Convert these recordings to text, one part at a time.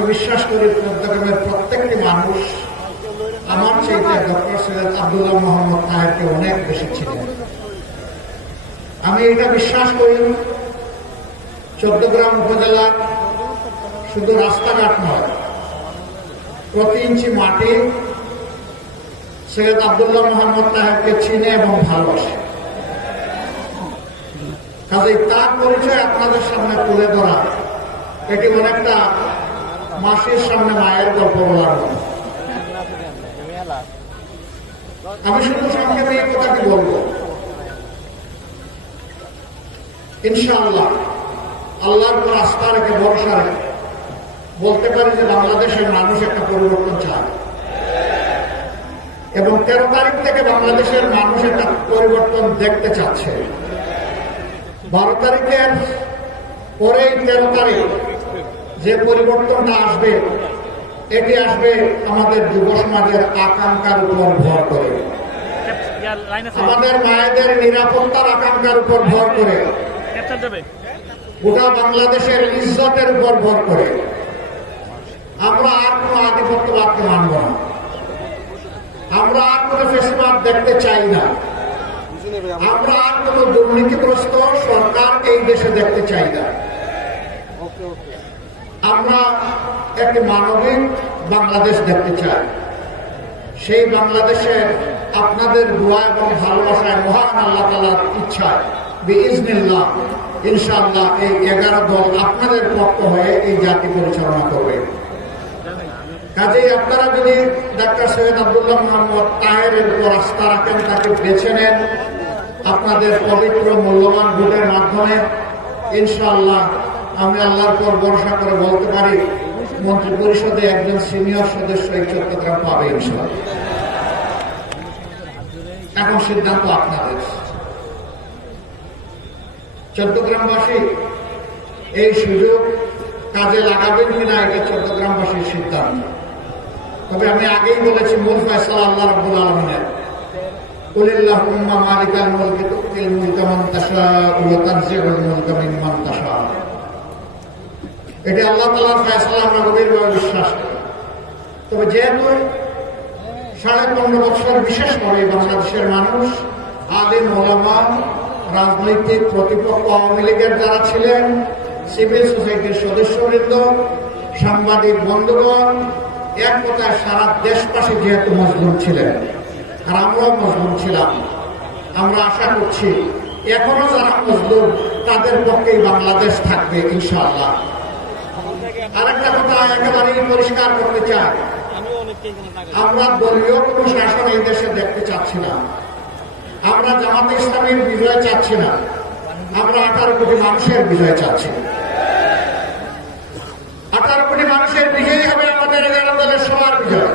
আমি বিশ্বাস করি চট্টগ্রামের প্রত্যেকটি মানুষ আমার চাইতে ডক্টর সৈয়দ আব্দুল্লাহ মোহাম্মদ তাহেরকে অনেক বেশি ছিলেন আমি এটা বিশ্বাস করি। চট্টগ্রাম উপজেলা শুধু রাস্তাঘাট নয়, প্রতি ইঞ্চি মাটি সৈয়দ আব্দুল্লাহ মোহাম্মদ তাহেবকে চিনে এবং ভালোবাসে। কাজে তার পরিচয় আপনাদের সামনে তুলে ধরা, এটি অনেকটা মাসির সামনে মায়ের গল্প বলার আমি শুধু সংক্ষেপে এই কথাটি বলব। ইনশাআল্লাহ, আল্লাহর উপর আস্থা রেখে ভরসা রেখে বলতে পারি যে বাংলাদেশের মানুষ একটা পরিবর্তন চায়। এবং তেরো তারিখ থেকে বাংলাদেশের মানুষ একটা পরিবর্তন দেখতে চাচ্ছে। বারো তারিখের পরেই তেরো তারিখ যে পরিবর্তনটা আসবে, এটি আসবে আমাদের যুব সমাজের আকাঙ্ক্ষার উপর ভর করে। আমাদের মায়েদের নিরাপত্তার আকাঙ্ক্ষার উপর ভর করে। গোটা বাংলাদেশের ইজ্জতের উপর ভর করে। আমরা আর কোন আধিপত্যবাদকে মানব না। আমরা আর কোনো ফেসিবাদ দেখতে চাই না। আমরা আর কোন দুর্নীতিগ্রস্ত সরকার এই দেশে দেখতে চাই না। আমরা একটি মানবিক বাংলাদেশ দেখতে চাই। সেই বাংলাদেশের আপনাদের দোয়া এবং ভালোবাসায় মহান আল্লাহ তালার ইচ্ছায় বিজনিল্লাহ ইনশাআল্লাহ এই এগারো দল আপনাদের পক্ষ হয়ে এই জাতি পরিচালনা করবে। কাজেই আপনারা যদি ডাক্তার সৈয়দ আব্দুল্লাহ মোহাম্মদ তাহেরের উপর রাখেন, তাকে বেছে নেন আপনাদের পবিত্র, মূল্যবান ভোটের মাধ্যমে, ইনশাআল্লাহ আমি আল্লাহর পর ভরসা করে বলতে পারি মন্ত্রী পরিষদে একজন সিনিয়র সদস্য এই চট্টগ্রাম পাবে এখন সিদ্ধান্ত আপনাদের। চট্টগ্রামবাসী, এই সুযোগ কাজে লাগাবেন কিনা এটা চট্টগ্রামবাসীর সিদ্ধান্ত। তবে আমি আগেই বলেছি, মূল ফয়সাল আল্লাহ রব্বুল আলমিনের। কুলিল্লাহ মালিকার মুলকে তুক্তিল মুলকা মান তাশা ওয়া তানজিউল মুলকা এটা আল্লাহ তালার ফয়সালা, আমরা গভীরভাবে বিশ্বাস করি। তবে যেহেতু সাড়ে পনেরো বছর বিশেষ করে বাংলাদেশের মানুষ, আলিম, ওলামা, রাজনৈতিক প্রতিপক্ষ, আওয়ামী লীগের যারা ছিলেন, সিভিল সোসাইটির সদস্যবৃন্দ, সাংবাদিক বন্ধুগণ, এক কথায় সারা দেশবাসী যেহেতু মজলুম ছিলেন, আর আমরাও মজলুম ছিলাম, আমরা আশা করছি এখনও যারা মজলুম তাদের পক্ষেই বাংলাদেশ থাকবে ইনশাআল্লাহ। আরেকটা কথা একেবারেই পরিষ্কার করতে চাই। আমরা দলীয় কোনো শাসন এই দেশে দেখতে চাচ্ছি না। আমরা জামাতে ইসলামের বিজয় চাচ্ছি না। আমরা আঠারো কোটি মানুষের বিজয় চাচ্ছি। আঠারো কোটি মানুষের বিজয়ী হবে আমাদের এগারো দলের সবার বিজয়।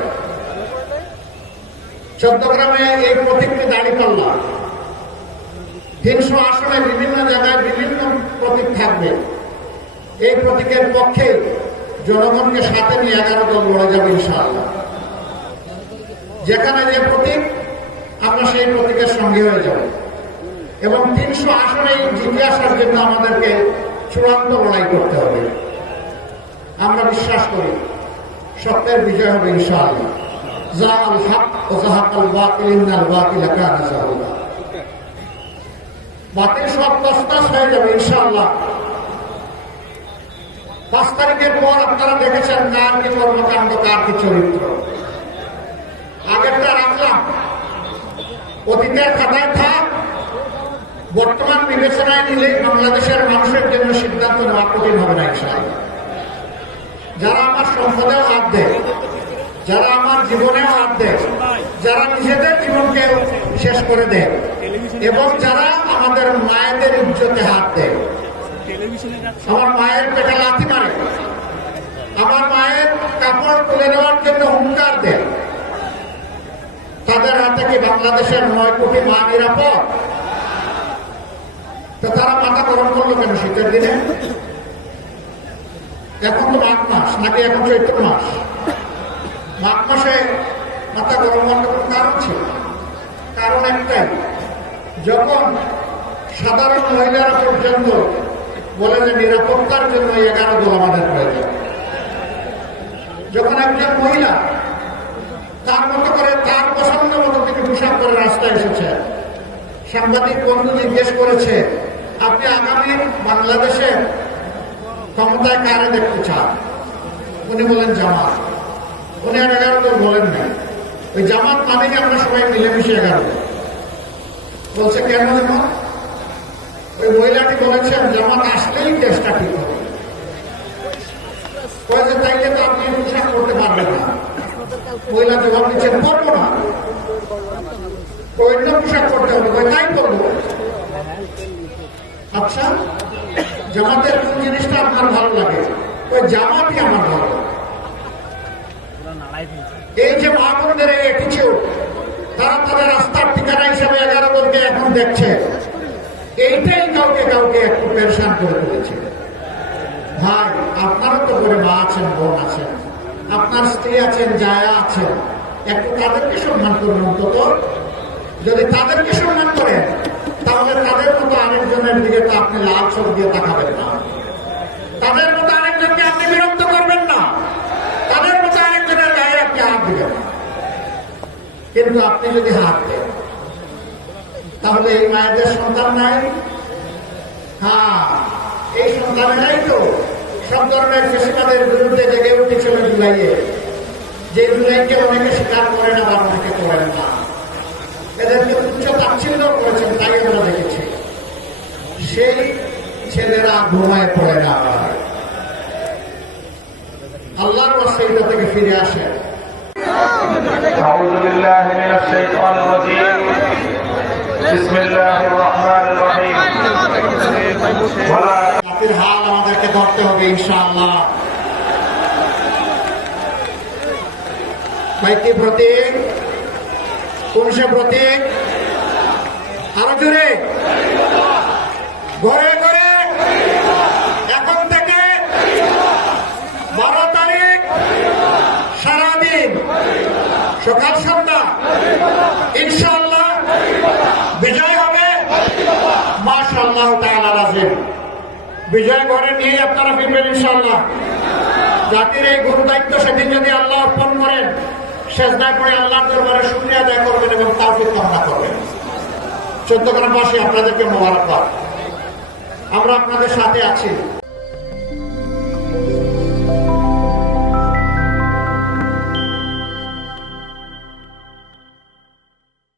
চট্টগ্রামে এই প্রতীকটি দাঁড়িয়ে পাল্লা। তিনশো আসনে বিভিন্ন জায়গায় বিভিন্ন প্রতীক থাকবে। এই প্রতীকের পক্ষে জনগণকে সাথে নিয়ে এগারো দল লড়ে যাবে ইনশাআল্লাহ। যেখানে যে প্রতীক, আমরা সেই প্রতীকের সঙ্গে হয়ে যাব। এবং তিনশো আসনেই জিতে আসার জন্য আমাদেরকে চূড়ান্ত লড়াই করতে হবে। আমরা বিশ্বাস করি, সত্যের বিজয় হবে ইনশাআল্লাহ। বাতিল সব তসতাস হয়ে যাবে ইনশাআল্লাহ। পাঁচ তারিখের পর আপনারা দেখেছেন কার কি কর্মকাণ্ড, কার কি চরিত্র। আগেরটা রাখলাম। অতীতের খাতায় থাক, বর্তমান বিবেচনায় নিলে বাংলাদেশের মানুষের জন্য সিদ্ধান্ত নেওয়া কঠিন হবে না, ইনশাআল্লাহ। যারা আমার সম্পদেও হাত দেয়, যারা আমার জীবনেও হাত দেয়, যারা নিজেদের জীবনকে শেষ করে দেয়, এবং যারা আমাদের মায়েদের ইজ্জতে হাত দেয় আমার মায়ের পেটে লাথি মারে। আমার মায়ের কাপড় তুলে নেওয়ার জন্য হুঙ্কার দেয়। তাদের হাতে কি বাংলাদেশের নয় কোটি মা নিরাপদ? তো তারা মাথা গরম করল কেন শীতের দিনে? এখন তো মাঘ মাস, নাকি এখন চৈত্র মাস? মাঘ মাসে মাথা গরম হওয়ার কোনো কারণ ছিল? কারণ একটাই, যখন সাধারণ মহিলারা পর্যন্ত বলে যে নিরাপত্তার জন্য এগারো দল আমাদের প্রয়োজন। যখন একজন মহিলা তার মতো করে তার পছন্দ মতো তিনি পোশাক করে রাস্তায় এসেছে, সাংবাদিক বন্ধু জিজ্ঞেস করেছে, আপনি আগামী বাংলাদেশে ক্ষমতায় কারে দেখতে চান? উনি বলেন, জামাত। উনি আর এগারো জন বলেন না ওই জামাত মানে আমরা সবাই মিলেমিশে এগারো। বলছে, কেন জামাত? ওই মহিলাটি বলেছেন জামাত আসলেই দেশটা ঠিক হবে। কয়েছে, তাইলে তো আপনি পোশাক করতে পারবেন না। মহিলা জবাব দিচ্ছেন, করব না। অন্য পোশাক করতে হবে তাই করব। আচ্ছা জামাতের কোন জিনিসটা আপনার ভালো লাগে? ওই জামাতই আমার ভালো এই যে মাহমুদের অ্যাটিচিউড তারা তাদের রাস্তার ঠিকানা হিসেবে এগারো জনকে এখন দেখছে। এইটাই কাউকে কাউকে একটু পেরেশান করে তুলেছে ভাই, আপনারও তো করে মা আছেন, বোন আছেন। আপনার স্ত্রী আছেন, জায়া আছেন। একটু তাদেরকে সম্মান করুন অন্তত। যদি তাদেরকে সম্মান করেন, তাহলে তাদের মতো আরেকজনের দিকে তো আপনি লাল চোখ দিয়ে তাকাবেন না। তাদের মতো আরেকজনকে আপনি বিরক্ত করবেন না। তাদের মতো আরেকজনের গায়ে আপনি হাত দিবেন না। কিন্তু আপনি যদি হাত দেন তাহলে এই মায়েদের সন্তান নাই হ্যাঁ এই সন্তানেরাই তো সব ধরনের কৃষিকাদের বিরুদ্ধে জেগে উঠেছিল জুলাইয়ে যে জুলাইকে অনেকে স্বীকার করেন আবার অনেকে করেন না এদেরকে উচ্চ তাচ্ছিল্য করেছেন তাই আমরা দেখেছি সেই ছেলেরা ঘুমায় পড়ে না আবার আল্লাহর বাসাইটা থেকে ফিরে আসেন أعوذ بالله من الشيطان الرجيم بسم الله الرحمن الرحيم ولا জাতির হাল আমাদেরকে ধরতে হবে ইনশাআল্লাহ কয়েকটি প্রতীক কোন সে প্রতীক আরো জোরে বিজয় ঘরে নিয়ে আপনারা ফিরবেন ইনশাল্লাহ জাতির এই গুরু দায়িত্ব সেদিন যদি আল্লাহ অর্পণ করেন শেষদায় করে আল্লাহর দরবারে শুক্রিয়া আদায় করবেন এবং তাওফিক কামনা করবেন। চোদ্দ গ্রামবাসী আপনাদেরকে মোবারকবাদ। আমরা আপনাদের সাথে আছি।